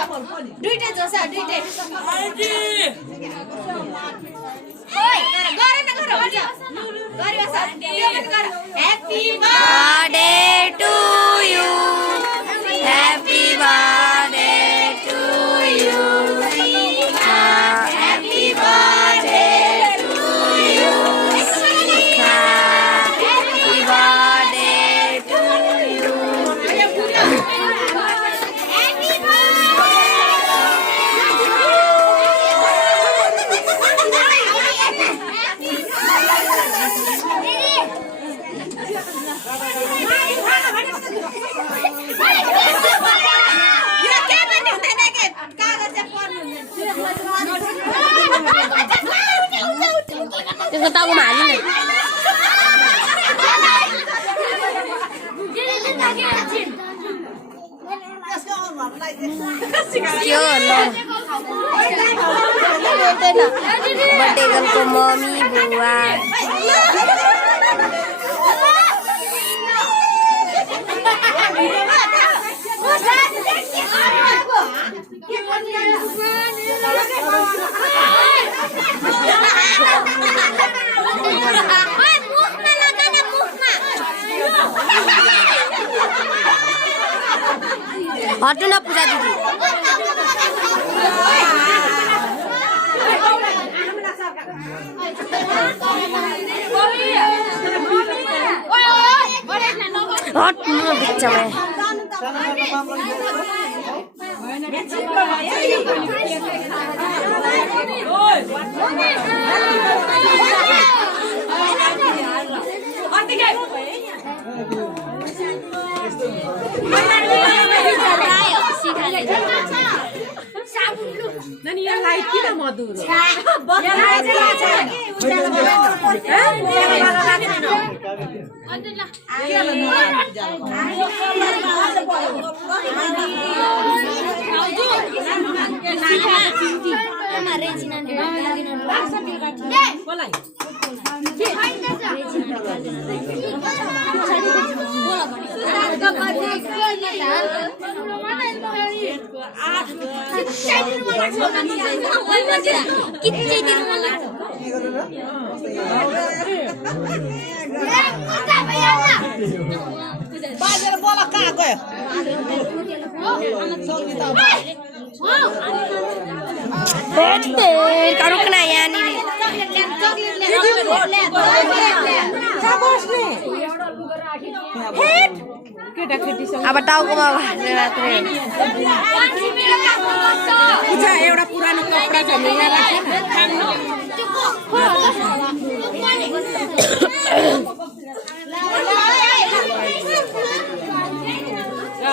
दुईटा जोसा दुईटा ओइ गरे न गरे हुन्छ गरे बस happy birthday to you happy birthday to you happy birthday to you happy birthday to you त्यसको टाउकोमा हाल्नु नि के हो बर्थडे गर्लको मम्मी बुवा हट्नु न पूजा दिदी हट्नु न बिचमा Nani yang lain kita madu. अब टाउकोमा पूजा एउटा पुरानो कपडा छ यहाँ राखेन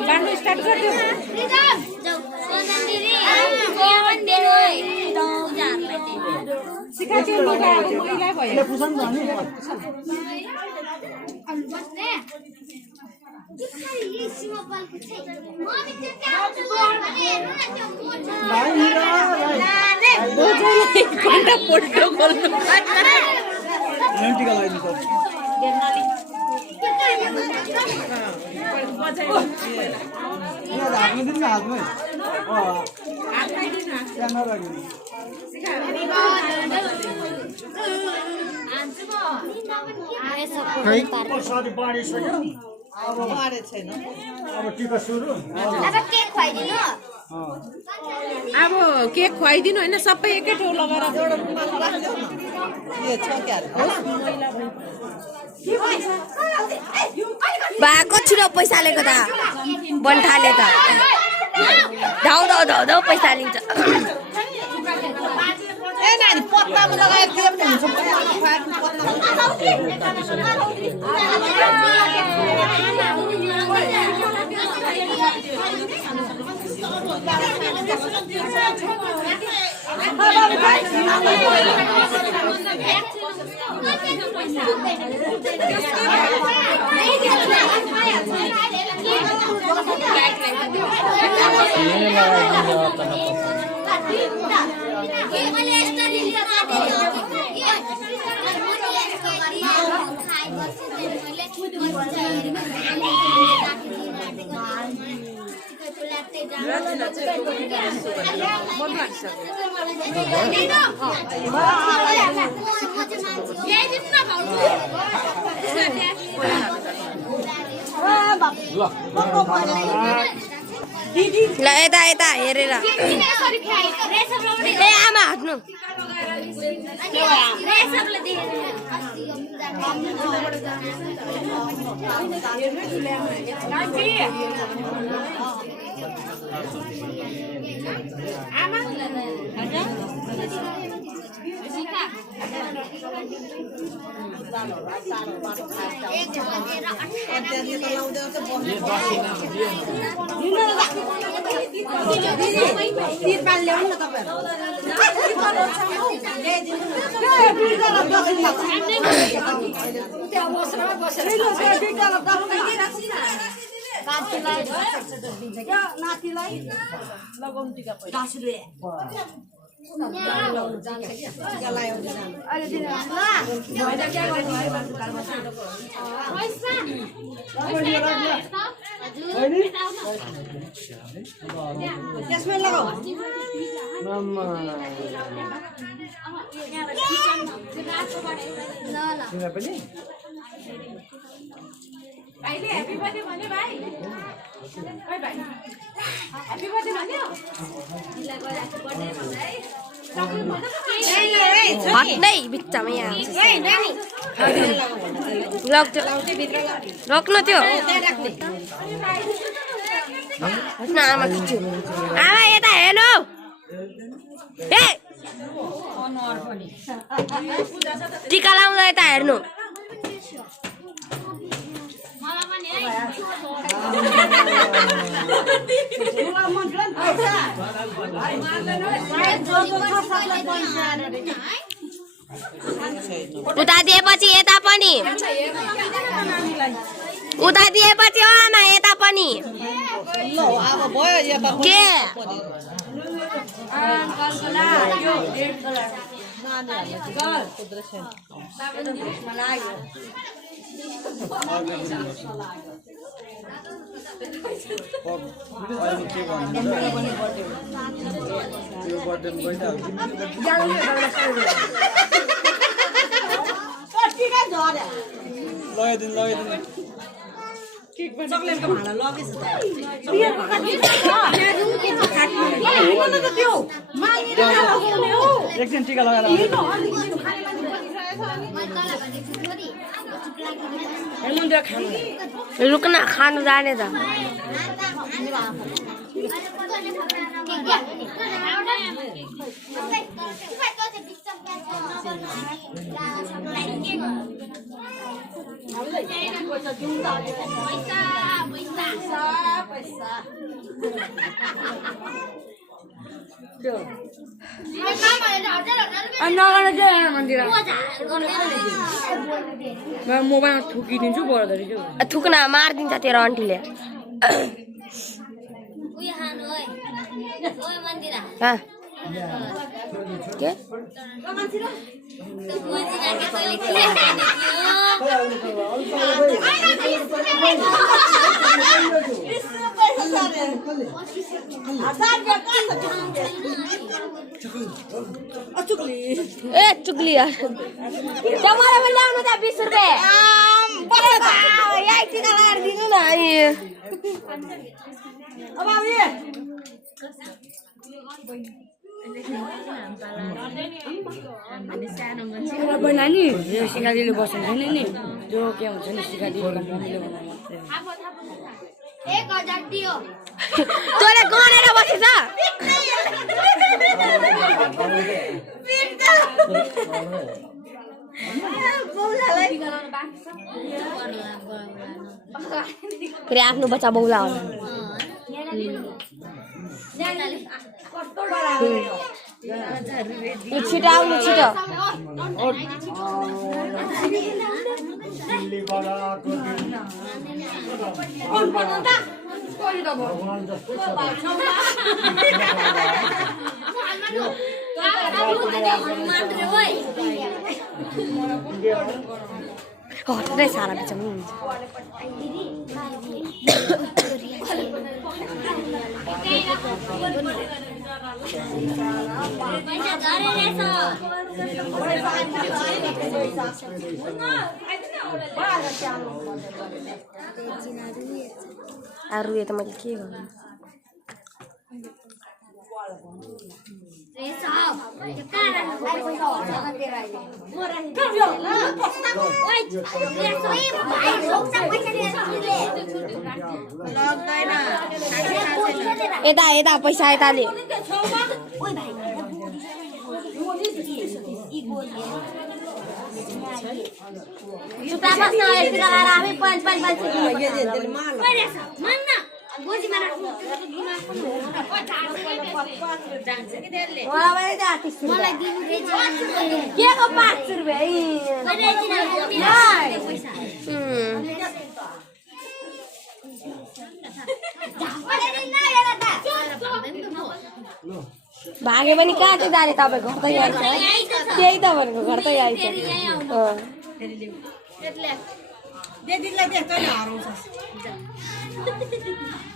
बाँड्नु स्टार्ट गर्दियो सिकाइदियो महिला भयो अब केक खुवाइदिनु होइन सबै एकै ठाउँ लगाएर भएको छिटो पैसा लिएको त बन्ठाले त धाउ धाउ धाउ धाउ पैसा लिन्छ ए नानी पत्तामा लगाएर दिए पनि हुन्छ ल यता यता हेरेर ए आमा हट्नु नातिलाई लगाउनु टिका 10 रुपैयाँ त्यसमै लगाऊ भाइले ह्यापी बर्थडे भन्यो भाइ ओइ भाइ ह्यापी बर्थडे भन्यो हट्दै बिच्चामै यहाँ रोक्न त्यो आमा खिच्छु आमा यता हेर्नु ए टिका लाउँदा यता हेर्नु उता दिएपछि यता पनि उता दिएपछि हो आमा यता पनि के चकलेटको भाडा लगेछ एकछिन टिका लगाएर रुक्न खानु जाने त मोबाइलमा थुकिदिन्छु बढ्दै थुक्न मारिदिन्छ तेरो आन्टीले के ए चुगली यार जमारा में ल्याउनु त 20 रुपैयाँ यही टिका लगाएर दिनु न अब आउँ नानी यो सिकादिले बस्नु छैन नि जो के हुन्छ नि सिकादिले कम्पनीले बनाउनु 1000 दियो तोले गनेर बसेछ फेरि आफ्नो बच्चा बौला होला छिटो आउनु छिटो घट्दै सारा बिचमा हुन्छ अरू यो त मैले के गर्नु यता यता पैसा यताले भागे पनि कहाँ चाहिँ जाने तपाईँ घर त आइछ त्यही त भनेको घर त आइछ